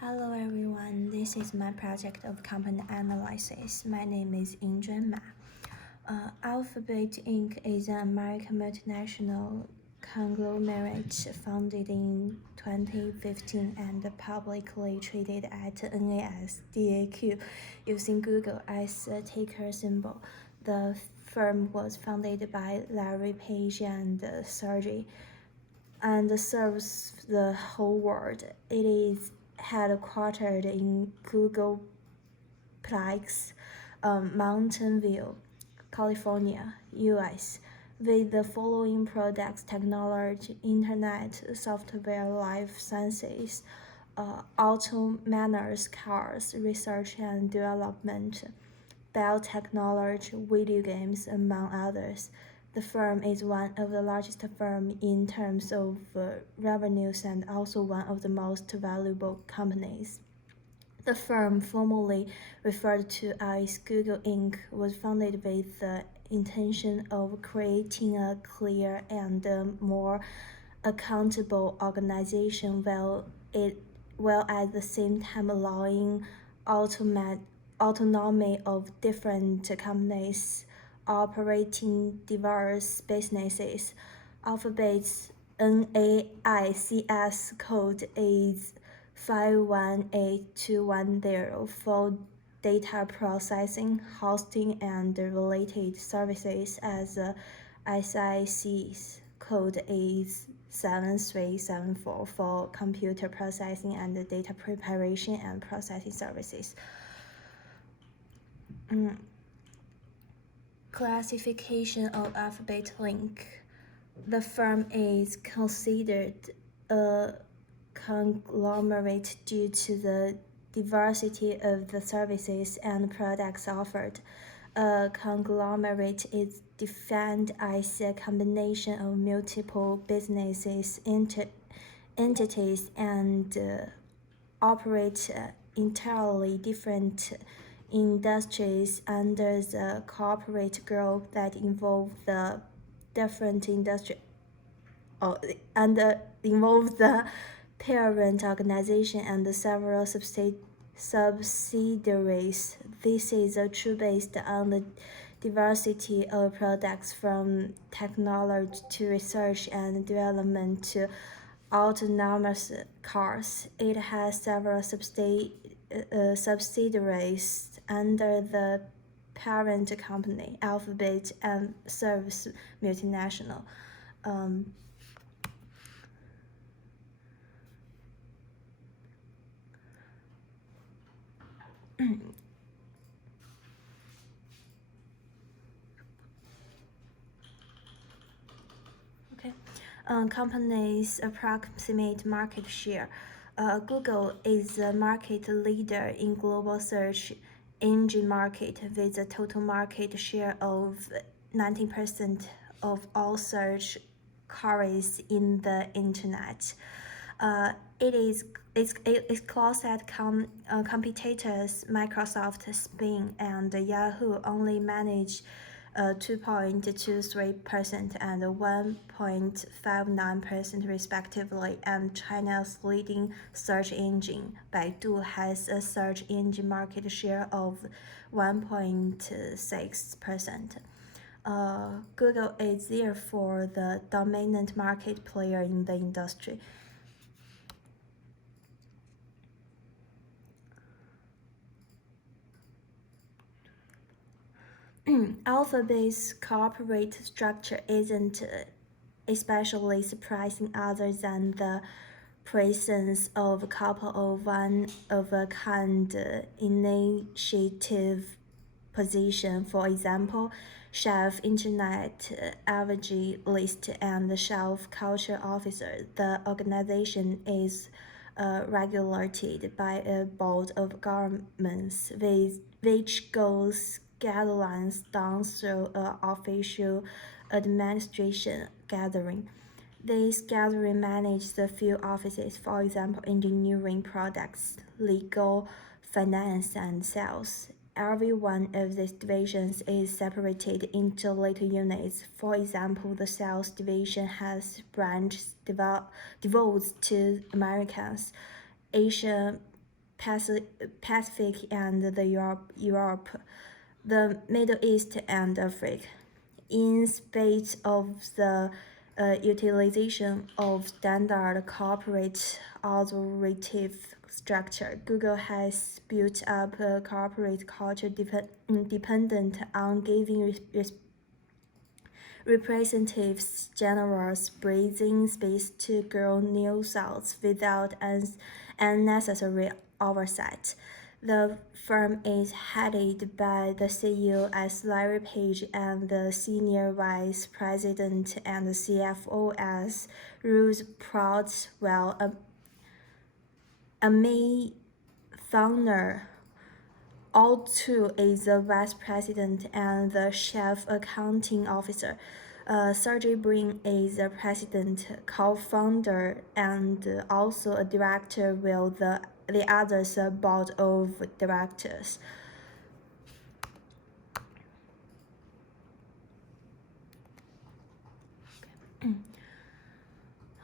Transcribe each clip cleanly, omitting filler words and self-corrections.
Hello everyone, this is my project of company analysis. My name is Yingzhen Ma. Alphabet Inc. is an American multinational conglomerate founded in 2015 and publicly traded at NASDAQ using Google as a ticker symbol. The firm was founded by Larry Page and Sergey and serves the whole world. It is headquartered in Googleplex, Mountain View, California, US, with the following products: technology, internet, software, life sciences, auto manners, cars, research and development, biotechnology, video games, among others. The firm is one of the largest firms in terms of revenues and also one of the most valuable companies. The firm, formerly referred to as Google Inc., was founded with the intention of creating a clear and more accountable organization while at the same time allowing autonomy of different companies operating diverse businesses. Alphabet's NAICS code is 518,210 for data processing, hosting, and related services, as SIC's code is 7374 for computer processing and data preparation and processing services. Classification of Alphabet Inc. The firm is considered a conglomerate due to the diversity of the services and products offered. A conglomerate is defined as a combination of multiple businesses, entities, and operate entirely different industries under the corporate group that involve the different industry and involve the parent organization and several subsidiaries. This is true based on the diversity of products, from technology to research and development to autonomous cars. It has several subsidiaries under the parent company, Alphabet, and serves multinational. Company's approximate market share. Google is the market leader in global search engine market with a total market share of 19% of all search queries in the internet. It's close at competitors Microsoft, Bing, and Yahoo only manage 2.23% and 1.59% respectively, and China's leading search engine, Baidu, has a search engine market share of 1.6%. Google is therefore the dominant market player in the industry. Alphabet's corporate structure isn't especially surprising, other than the presence of a couple of one-of-a-kind initiative positions. For example, Chief Internet Evangelist and Chief Culture Officer. The organization is regulated by a board of governments, which goes guidelines down through an official administration gathering. This gathering manages a few offices, for example, engineering, products, legal, finance, and sales. Every one of these divisions is separated into little units. For example, the sales division has branches devoted to Americans, Asia Pacific and the Europe, the Middle East and Africa. In spite of the utilization of standard corporate authoritative structure, Google has built up a corporate culture dependent on giving representatives generous breathing space to grow new thoughts without unnecessary oversight. The firm is headed by the CEO as Larry Page and the Senior Vice President and CFO as Ruth Proudwell, a May founder. All two is the vice president and the chief accounting officer. Sergey Brin is the president, co-founder, and also a director, while the others are board of directors.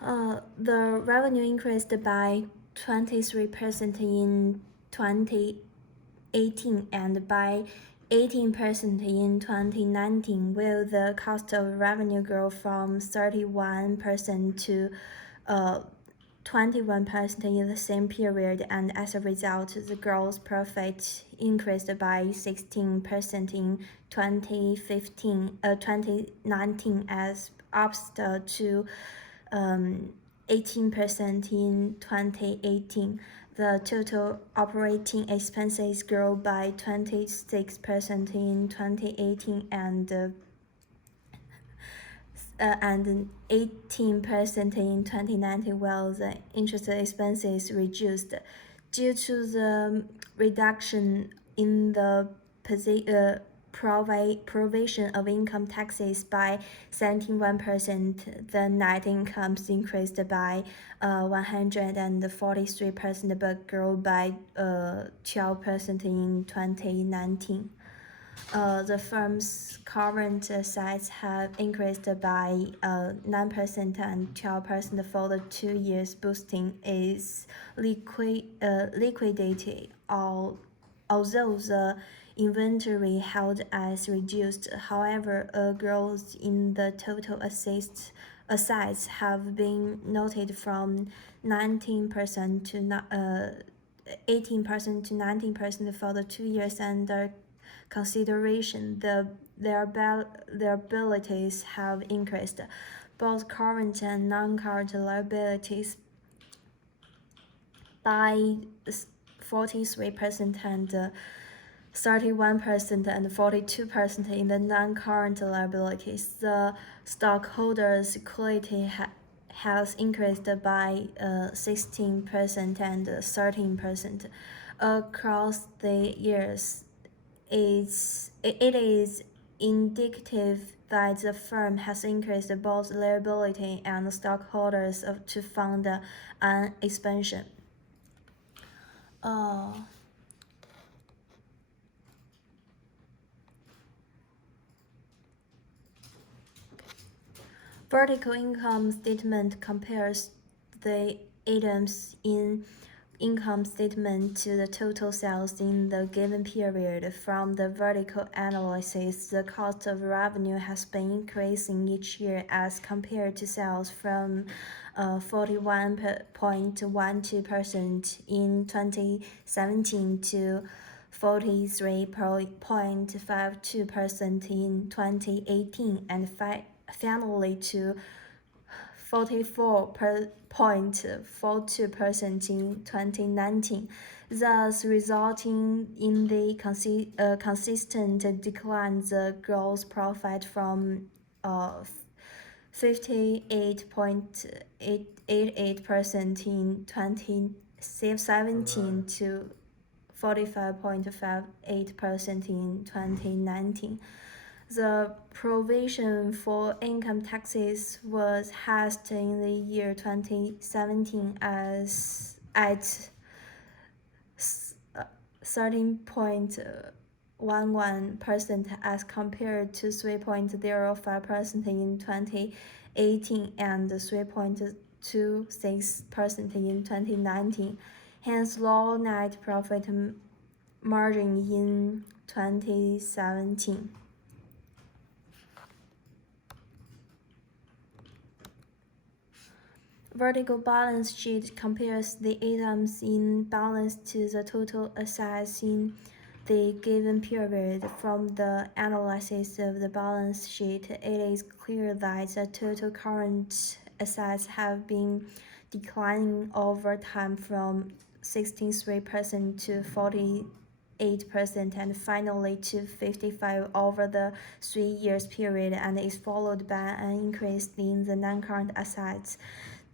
The revenue increased by 23% in 2018 and by 18% in 2019, while the cost of revenue grew from 31% to 21% in the same period, and as a result, the gross profit increased by 16% in 2019 as opposed to 18% in 2018. The total operating expenses grew by 26% in 2018 and 18% in 2019, while the interest expenses reduced due to the reduction in the provision of income taxes by 71%. The net income increased by 143% but grew by 12% in 2019. The firm's current assets have increased by 9% and 12% for the 2 years, boosting its liquidity. Although the inventory held as reduced, however, a growth in the total assets have been noted from 18% to 19% for the 2 years under consideration. Their liabilities have increased, both current and non-current liabilities, by 43% and 31% and 42% in the non-current liabilities. The stockholders' equity has increased by 16% and 13% across the years. It is indicative that the firm has increased both liability and stockholders to fund an expansion. Vertical income statement compares the items in income statement to the total sales in the given period. From the vertical analysis, the cost of revenue has been increasing each year as compared to sales, from 41.12% in 2017 to 43.52% in 2018, and finally to 44.42% in 2019, thus resulting in the consistent decline. The gross profit from 58.88% in 2017 to 45.58% in 2019. The provision for income taxes was highest in the year 2017 as at 13.11% as compared to 3.05% in 2018 and 3.26% in 2019. hence low net profit margin in 2017. Vertical balance sheet compares the items in balance to the total assets in the given period. From the analysis of the balance sheet, it is clear that the total current assets have been declining over time from 63% to 48% and finally to 55 over the 3 years period, and is followed by an increase in the non-current assets.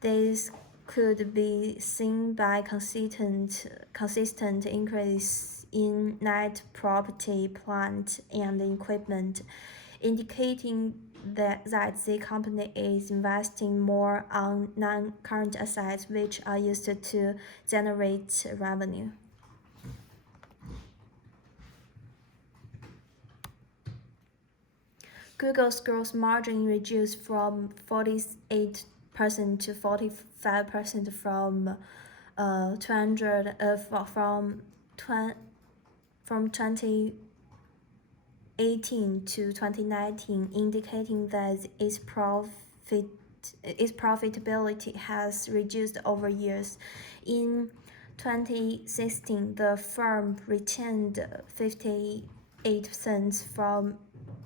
This could be seen by consistent increase in net property, plant, and equipment, indicating that the company is investing more on non-current assets which are used to generate revenue. Google's gross margin reduced from 48% to 45% from 2018 to 2019, indicating that its profitability has reduced over years. In 2016, the firm retained 58 cents from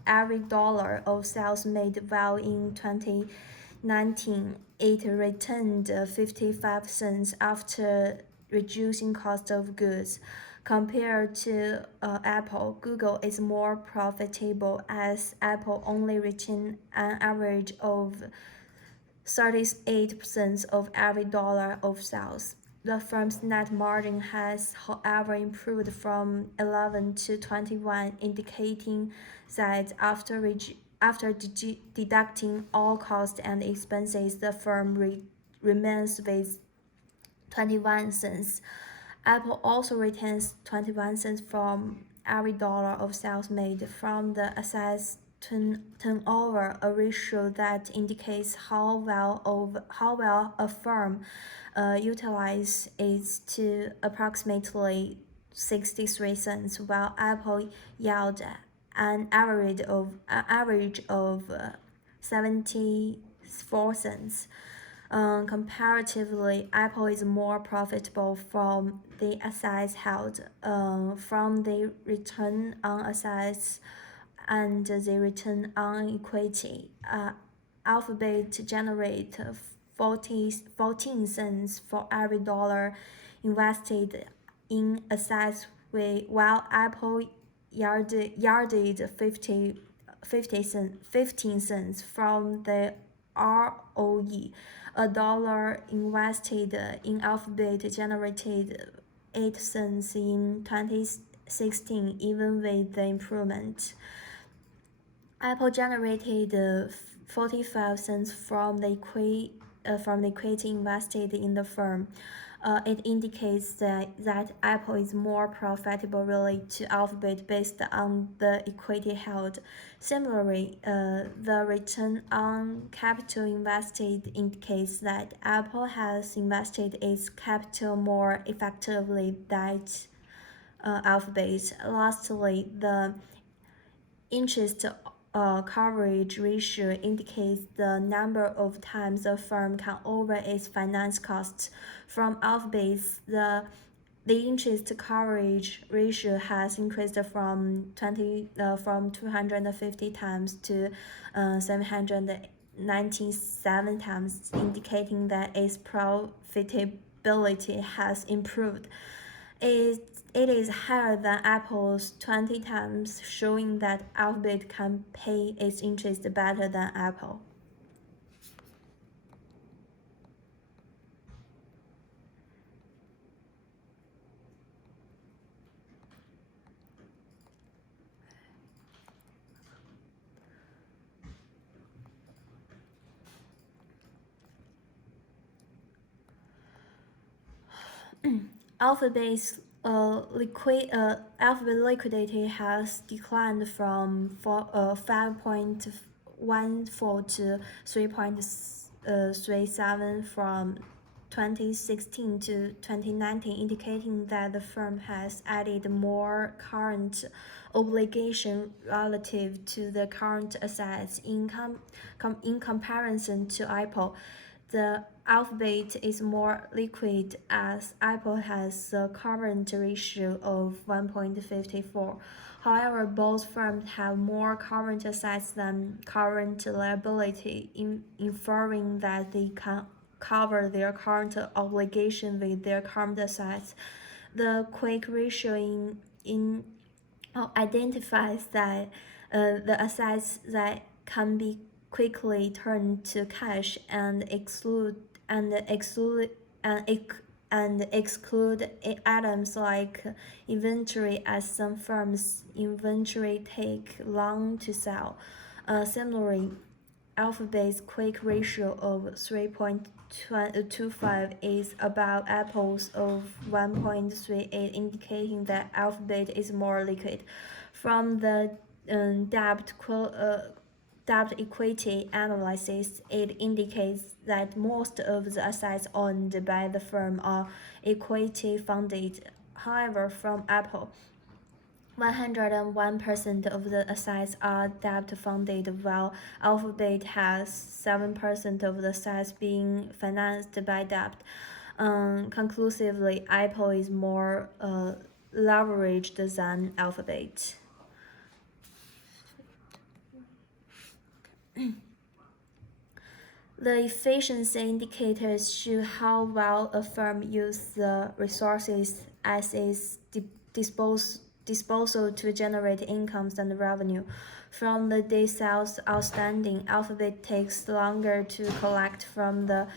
every dollar of sales made, while in 2019 it returned 55 cents after reducing cost of goods. Compared to Apple, Google is more profitable as Apple only retained an average of 38% of every dollar of sales. The firm's net margin has, however, improved from 11 to 21, indicating that after deducting all costs and expenses, the firm remains with 21 cents. Apple also retains 21 cents from every dollar of sales made. From the assets turnover, a ratio that indicates how well a firm utilizes it to approximately 63 cents, while Apple yield an average of 74 cents. Comparatively, Apple is more profitable from the assets held, from the return on assets and the return on equity. Alphabet generate 14 cents for every dollar invested in assets, while Apple yielded 15 cents from the ROE. A dollar invested in Alphabet generated 8 cents in 2016, even with the improvement. Apple generated 45 cents from the equity invested in the firm. It indicates that Apple is more profitable related to Alphabet based on the equity held. Similarly, the return on capital invested indicates that Apple has invested its capital more effectively than Alphabet. Lastly, the interest coverage ratio indicates the number of times a firm can over its finance costs. From Alphabet, the interest coverage ratio has increased from 250 times to 797 times, indicating that its profitability has improved. It is higher than Apple's 20 times, showing that Alphabet can pay its interest better than Apple. Alphabet's Alphabet liquidity has declined from 5.14 to 3.37 from 2016 to 2019, indicating that the firm has added more current obligation relative to the current assets in comparison to Apple. The Alphabet is more liquid as Apple has a current ratio of 1.54. However, both firms have more current assets than current liability, inferring that they can cover their current obligation with their current assets. The quick ratio identifies that the assets that can be quickly turned to cash and exclude items like inventory, as some firms' inventory take long to sell. Similarly, Alphabet's quick ratio of 3.25 is about Apple's of 1.38, indicating that Alphabet is more liquid. From the debt equity analysis, it indicates that most of the assets owned by the firm are equity funded. However, from Apple, 101% of the assets are debt funded, while Alphabet has 7% of the assets being financed by debt. Conclusively, Apple is more leveraged than Alphabet. The efficiency indicators show how well a firm uses the resources at its disposal to generate incomes and revenue. From the day sales outstanding, Alphabet takes longer to collect from the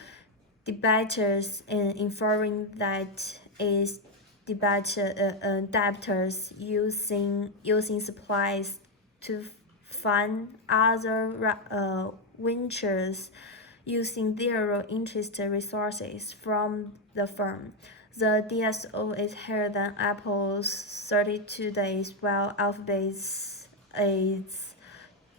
debtors, inferring that its debtors using supplies to fund other ventures using zero interest resources from the firm. The DSO is higher than Apple's 32 days, while Alphabet's is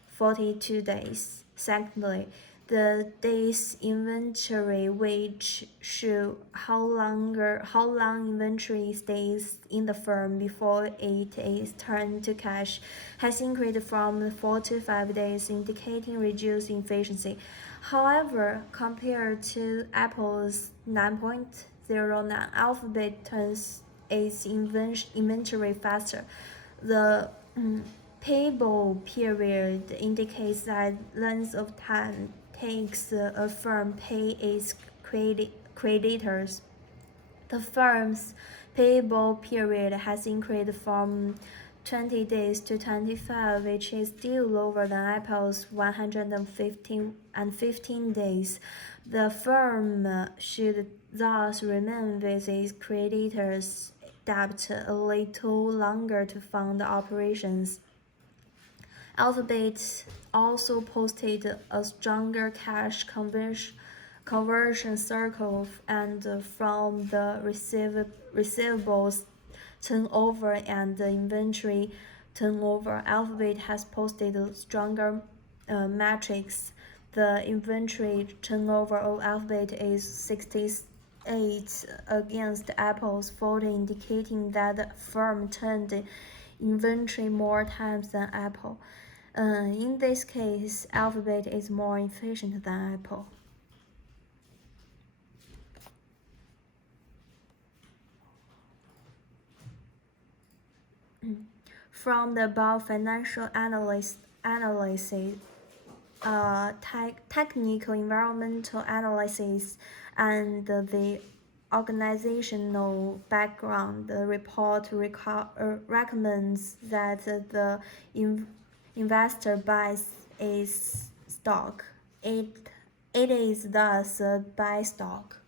42 days. Secondly, the days inventory, which show how long inventory stays in the firm before it is turned to cash, has increased from 4 to 5 days, indicating reduced efficiency. However, compared to Apple's 9.09, Alphabet turns its inventory faster. The payable period indicates that length of time takes a firm pay its creditors. The firm's payable period has increased from 20 days to 25, which is still lower than Apple's 115 days. The firm should thus remain with its creditors' debt a little longer to fund operations. Alphabet also posted a stronger cash conversion cycle, and from the receivables turnover and the inventory turnover, Alphabet has posted stronger metrics. The inventory turnover of Alphabet is 68 against Apple's 40, indicating that the firm turned inventory more times than Apple. In this case, Alphabet is more efficient than Apple. From the above financial analysis, technical environmental analysis, and the organizational background, the report recommends that the investor buys its stock. It is thus a buy stock.